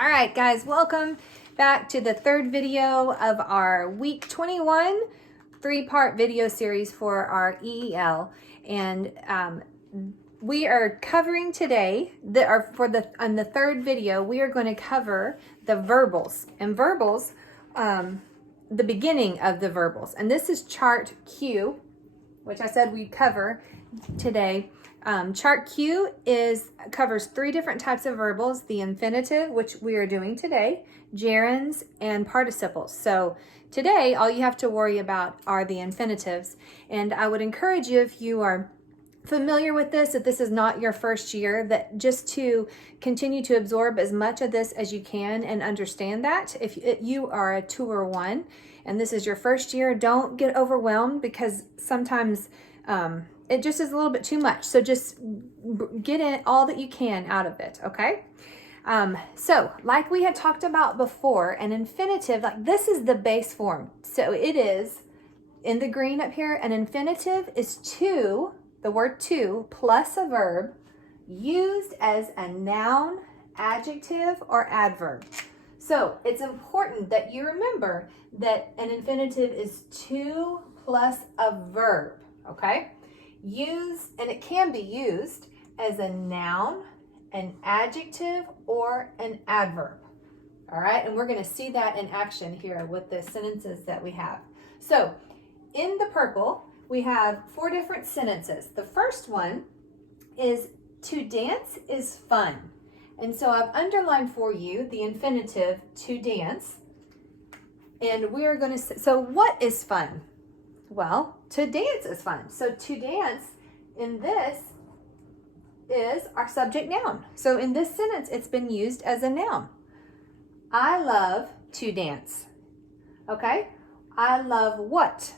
All right, guys, welcome back to the third video of our week 21 three-part video series for our EEL. And we are covering today, on the third video, we are going to cover the verbals. And verbals, the beginning of the verbals. And this is chart Q, which I said we'd cover today. Chart Q covers three different types of verbals: the infinitive, which we are doing today, gerunds, and participles. So today, all you have to worry about are the infinitives. And I would encourage you, if you are familiar with this, if this is not your first year, that just to continue to absorb as much of this as you can and understand that. If you are a 2 or 1 and this is your first year, don't get overwhelmed, because sometimes it just is a little bit too much. So just get in all that you can out of it, okay? So like we had talked about before, an infinitive, like this is the base form. So it is, in the green up here, an infinitive is to, the word to, plus a verb used as a noun, adjective, or adverb. So it's important that you remember that an infinitive is to plus a verb, okay? And it can be used as a noun, an adjective, or an adverb. All right, and we're going to see that in action here with the sentences that we have. So in the purple, we have 4 different sentences. The first one is, to dance is fun. And so I've underlined for you the infinitive to dance. And we are going to, so what is fun? Well, to dance is fun. So to dance in this is our subject noun. So in this sentence, it's been used as a noun. I love to dance. Okay? I love what?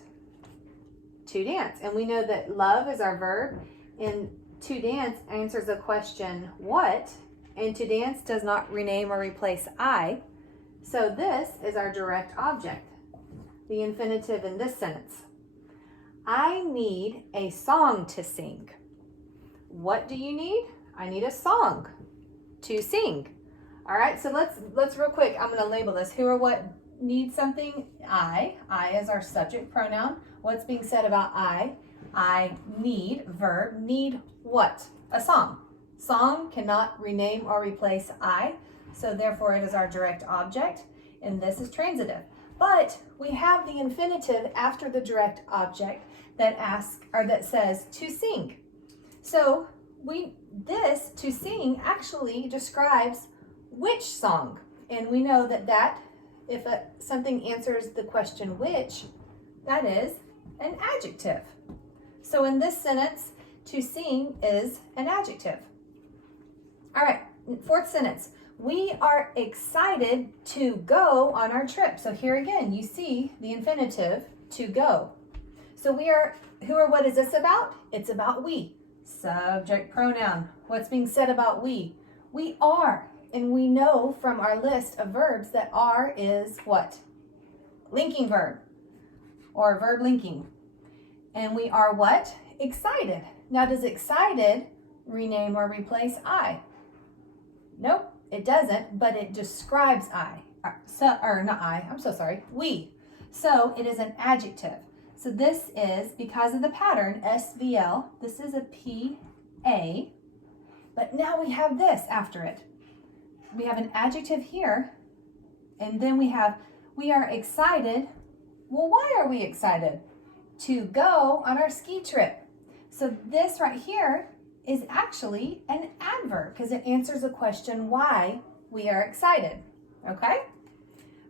To dance. And we know that love is our verb, and to dance answers the question what, and to dance does not rename or replace I. So this is our direct object, the infinitive in this sentence. I need a song to sing. What do you need? I need a song to sing. All right, so let's real quick, I'm going to label this. Who or what needs something? I is our subject pronoun. What's being said about I? I need, verb, need what? A song. Song cannot rename or replace I, so therefore it is our direct object, and this is transitive. But we have the infinitive after the direct object that says to sing. So this to sing actually describes which song, and we know that if something answers the question which, that is an adjective. So in this sentence, to sing is an adjective. All right, 4th sentence. We are excited to go on our trip. So here again, you see the infinitive to go. So who or what is this about? It's about we. Subject pronoun. What's being said about we? We are. And we know from our list of verbs that are is what? Linking verb, or verb linking. And we are what? Excited. Now, does excited rename or replace I? Nope, it doesn't, but it describes we. So it is an adjective. So this is, because of the pattern, SVL, this is a PA, but now we have this after it. We have an adjective here, and then we are excited. Well, why are we excited? To go on our ski trip. So this right here is actually an adverb, because it answers the question why we are excited. Okay?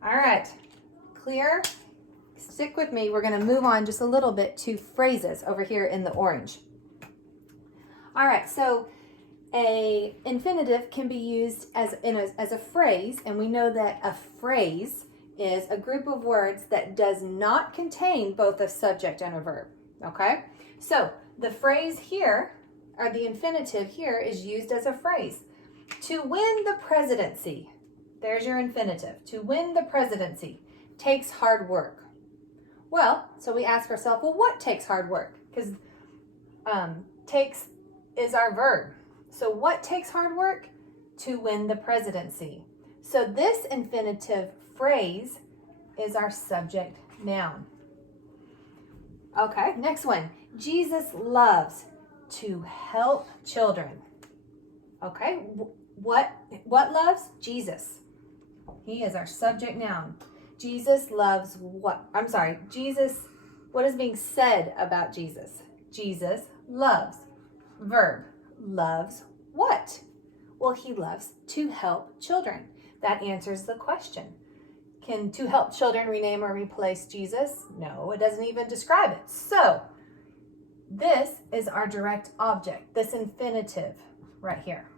All right. Clear? Stick with me. We're going to move on just a little bit to phrases over here in the orange. All right. So a infinitive can be used as a phrase, and we know that a phrase is a group of words that does not contain both a subject and a verb. Okay? So the phrase here, or the infinitive here, is used as a phrase. To win the presidency. There's your infinitive. To win the presidency takes hard work. Well, so we ask ourselves, well, what takes hard work? Because takes is our verb. So what takes hard work? To win the presidency. So this infinitive phrase is our subject noun. Okay, next one. Jesus loves to help children. Okay, what loves? Jesus. He is our subject noun. Jesus loves what? I'm sorry, Jesus, what is being said about Jesus? Jesus loves. Verb, loves what? Well, he loves to help children. That answers the question. Can to help children rename or replace Jesus? No, it doesn't even describe it. So this is our direct object, this infinitive right here.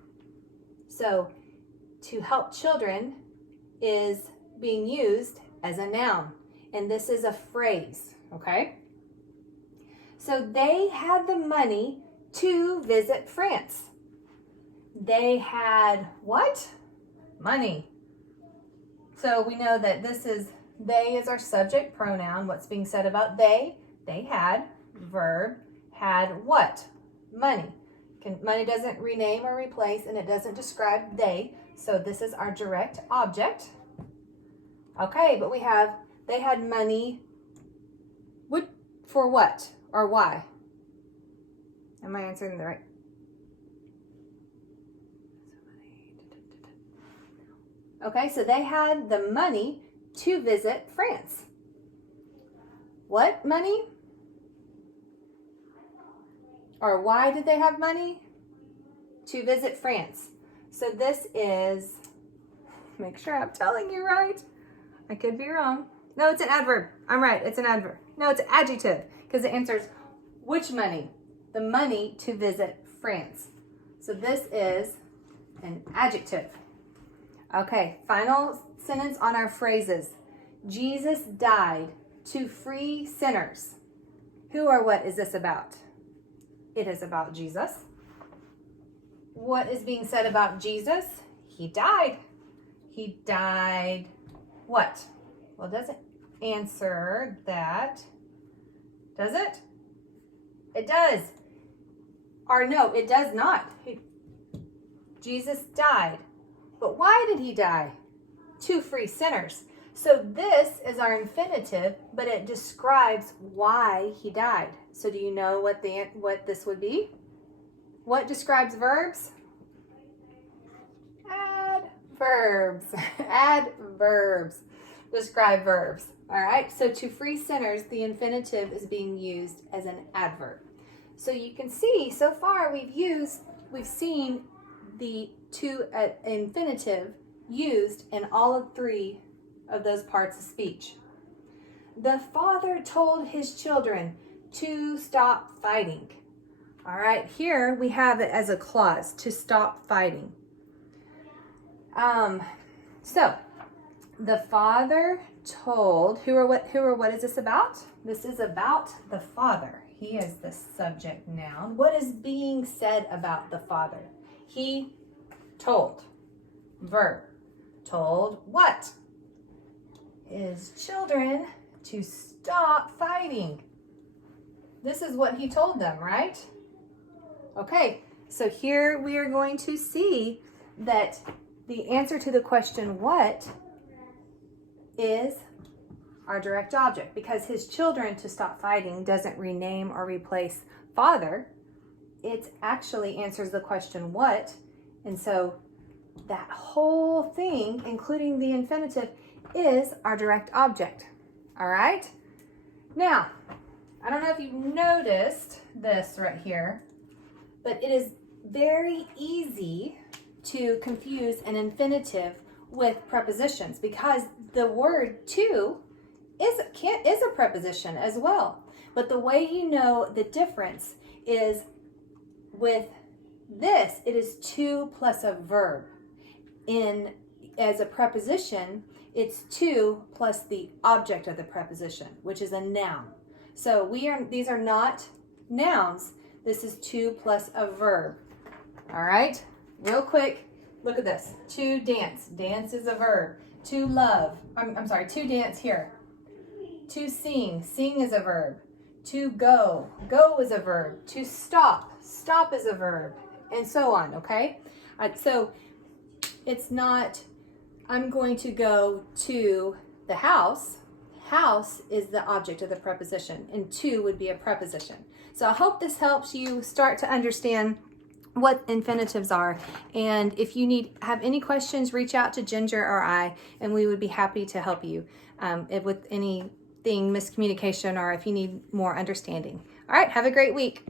So to help children is being used as a noun, and this is a phrase, okay? So they had the money to visit France. They had what? Money. So we know that this is, they is our subject pronoun. What's being said about they? They had, verb, had what? Money. Money doesn't rename or replace, and it doesn't describe they. So this is our direct object. Okay, but we have, they had money for what or why? Am I answering the right? Okay, so they had the money to visit France. What money? Or why did they have money? To visit France. So this is, make sure I'm telling you right. I could be wrong. No, it's an adverb. I'm right, it's an adverb. No, it's an adjective because it answers which money? The money to visit France. So this is an adjective. Okay, final sentence on our phrases. Jesus died to free sinners. Who or what is this about? It is about Jesus. What is being said about Jesus? He died. He died what? Well, it doesn't answer that. Does it? It does. Or no, it does not. Jesus died. But why did he die? To free sinners. So this is our infinitive, but it describes why he died. So do you know what this would be? What describes verbs? Adverbs. Adverbs describe verbs. All right. So to free sinners, the infinitive is being used as an adverb. So you can see so far we've seen the infinitive used in all of three of those parts of speech. The father told his children to stop fighting. All right, here we have it as a clause, to stop fighting. So the father told, who or what is this about? This is about the father. He is the subject noun. What is being said about the father? He told. Verb. Told what? His children to stop fighting. This is what he told them, right? Okay, so here we are going to see that the answer to the question what is our direct object, because his children to stop fighting doesn't rename or replace father. It actually answers the question what, and so that whole thing, including the infinitive, is our direct object. All right? Now, I don't know if you've noticed this right here, but it is very easy to confuse an infinitive with prepositions because the word to is a preposition as well. But the way you know the difference is with this, it is to plus a verb. As a preposition, it's to plus the object of the preposition, which is a noun. So these are not nouns. This is to plus a verb. All right, real quick, look at this. To dance. Dance is a verb. To love. To dance here. To sing. Sing is a verb. To go. Go is a verb. To stop. Stop is a verb. And so on, okay? So it's not I'm going to go to the house. House is the object of the preposition, and to would be a preposition. So I hope this helps you start to understand what infinitives are. And if you have any questions, reach out to Ginger or I, and we would be happy to help you with anything miscommunication or if you need more understanding. All right, have a great week.